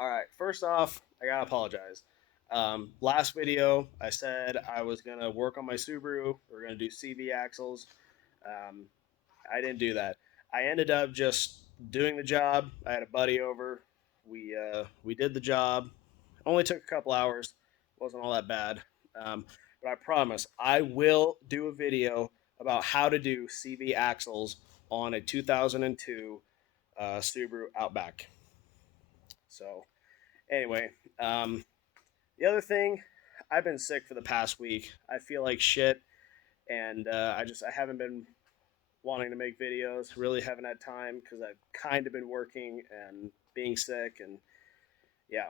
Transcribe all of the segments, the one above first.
All right. First off, I gotta apologize. Last video, I said I was gonna work on my Subaru. We're gonna do CV axles. Um, I didn't do that. I ended up just doing the job. I had a buddy over. We did the job. Only took a couple hours. Wasn't all that bad. Um, but I promise I will do a video about how to do CV axles on a 2002 Subaru Outback. So anyway, um, the other thing, I've been sick for the past week. I feel like shit, and I haven't been wanting to make videos. Really haven't had time because I've kind of been working and being sick, and yeah.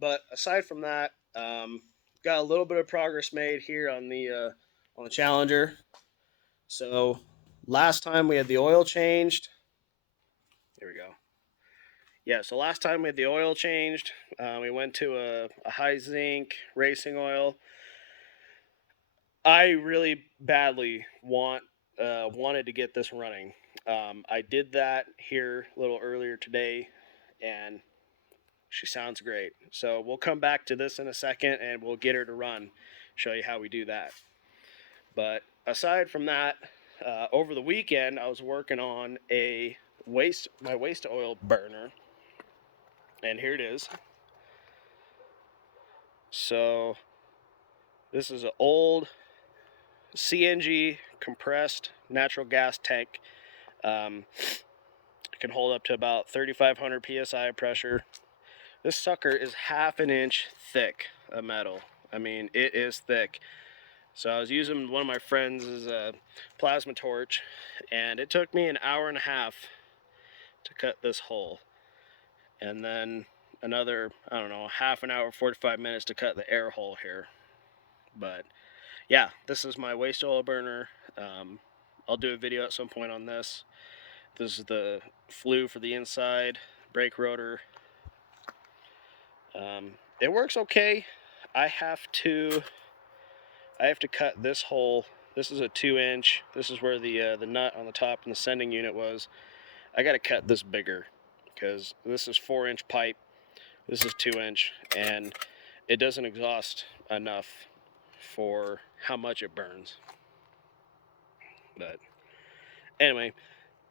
But aside from that, got a little bit of progress made here on the Challenger. So last time we had the oil changed. Here we go. Yeah, so last time we had the oil changed. We went to a high zinc racing oil. I really badly wanted to get this running. I did that here a little earlier today, and she sounds great. So we'll come back to this in a second, and we'll get her to run. Show you how we do that. But aside from that, over the weekend I was working on my waste oil burner, and here it is. So this is an old CNG compressed natural gas tank. It can hold up to about 3,500 psi of pressure. This sucker is half an inch thick of metal. I mean, it is thick. So I was using one of my friends' plasma torch, and it took me an hour and a half to cut this hole, and then another, I don't know, half an hour, 45 minutes to cut the air hole here. But yeah, this is my waste oil burner. I'll do a video at some point on this. This is the flue for the inside, brake rotor. It works okay. I have to cut this hole. This is a 2-inch. This is where the nut on the top and the sending unit was. I got to cut this bigger because this is 4-inch pipe. This is 2-inch, and it doesn't exhaust enough for how much it burns. But anyway,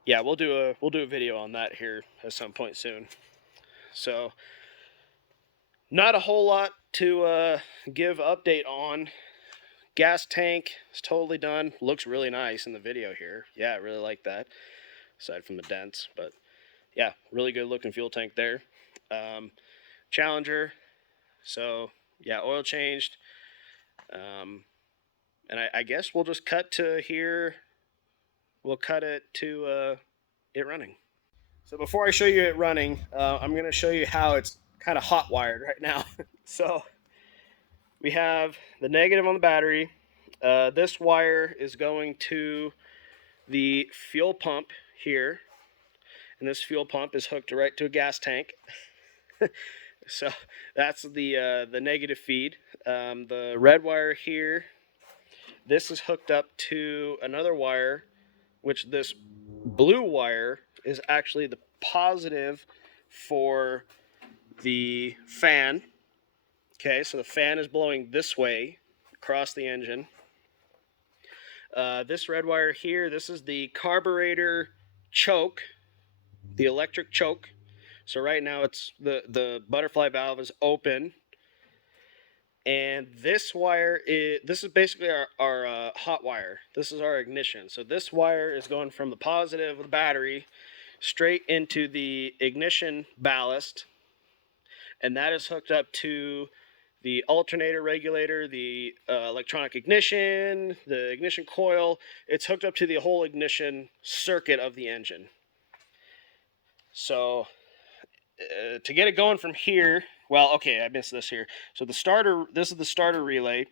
yeah, we'll do a video on that here at some point soon. So not a whole lot to give update on. Gas tank is totally done. Looks really nice in the video here. Yeah, I really like that. Aside from the dents, but yeah, really good looking fuel tank there. Challenger. So yeah, oil changed. And I guess we'll just cut to here. We'll cut it to it running. So before I show you it running, I'm going to show you how it's kind of hot wired right now. So we have the negative on the battery. This wire is going to the fuel pump here, and this fuel pump is hooked right to a gas tank. So that's the negative feed. The red wire here, this is hooked up to another wire, which this blue wire is actually the positive for the fan. Okay, so the fan is blowing this way across the engine. This red wire here, this is the carburetor choke, the electric choke. So right now it's the butterfly valve is open, and this is basically our hot wire. This is our ignition. So this wire is going from the positive of the battery straight into the ignition ballast, and that is hooked up to the alternator regulator, the electronic ignition, the ignition coil. It's hooked up to the whole ignition circuit of the engine. So to get it going from here, well, okay, I missed this here. So the starter, this is the starter relay.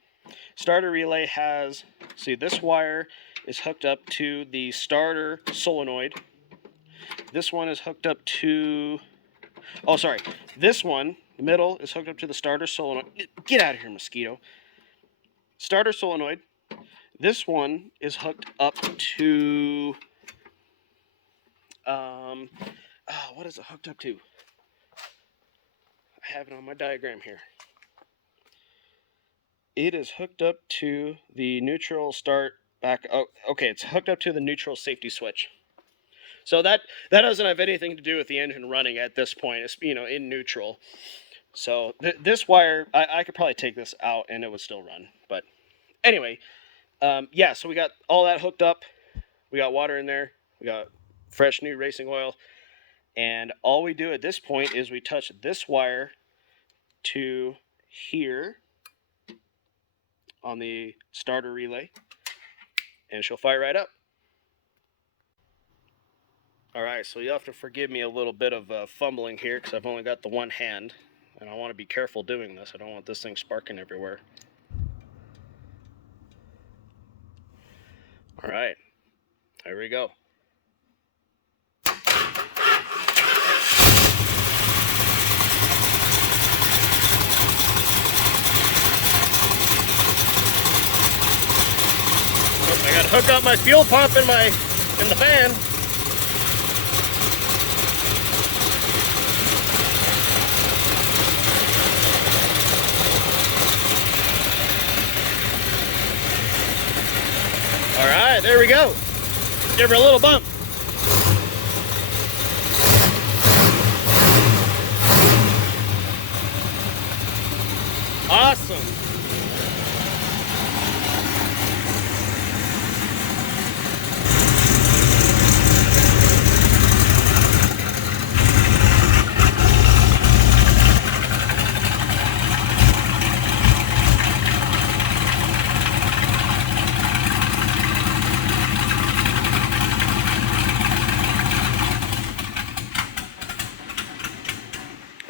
Starter relay has, see, this wire is hooked up to the starter solenoid. This one is hooked up to, oh, sorry, this one, the middle, is hooked up to the starter solenoid. Get out of here, mosquito. Starter solenoid. This one is hooked up to, what is it hooked up to? I have it on my diagram here. It is hooked up to the neutral start back. Oh, okay, it's hooked up to the neutral safety switch. So that doesn't have anything to do with the engine running at this point. It's, you know, in neutral. So this wire, I could probably take this out and it would still run. But anyway, yeah, so we got all that hooked up. We got water in there. We got fresh new racing oil. And all we do at this point is we touch this wire to here on the starter relay, and she'll fire right up. All right, so you'll have to forgive me a little bit of fumbling here because I've only got the one hand, and I want to be careful doing this. I don't want this thing sparking everywhere. All right, there we go. Oh, I got to hook up my fuel pump in the fan. All right, there we go. Give her a little bump. Awesome.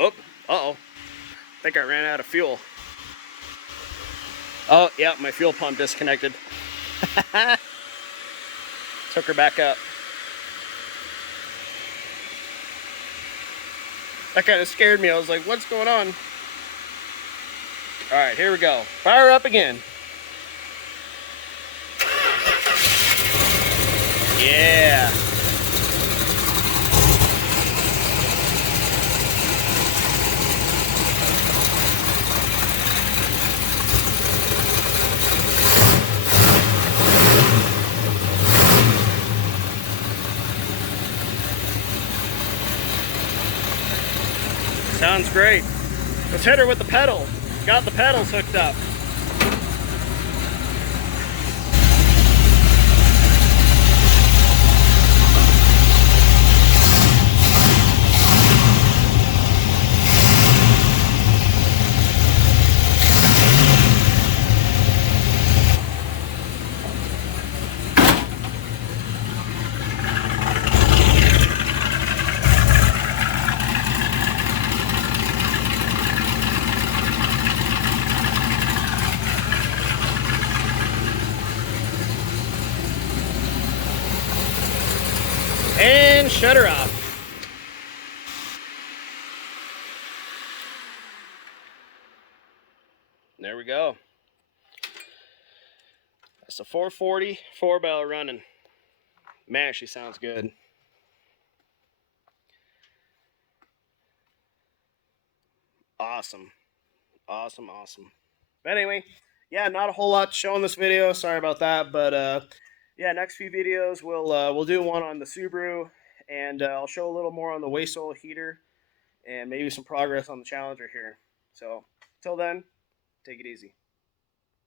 Oh, uh-oh. I think I ran out of fuel. Oh, yeah, my fuel pump disconnected. Took her back up. That kind of scared me. I was like, what's going on? All right, here we go. Fire up again. Yeah. Sounds great. Let's hit her with the pedal. Got the pedals hooked up. And shut her off. There we go. That's a 440 4-bell running. Man, she sounds good. Awesome. Awesome, awesome. But anyway, yeah, not a whole lot to show in this video. Sorry about that, but yeah, next few videos we'll do one on the Subaru, and I'll show a little more on the waste oil heater, and maybe some progress on the Challenger here. So, till then, take it easy.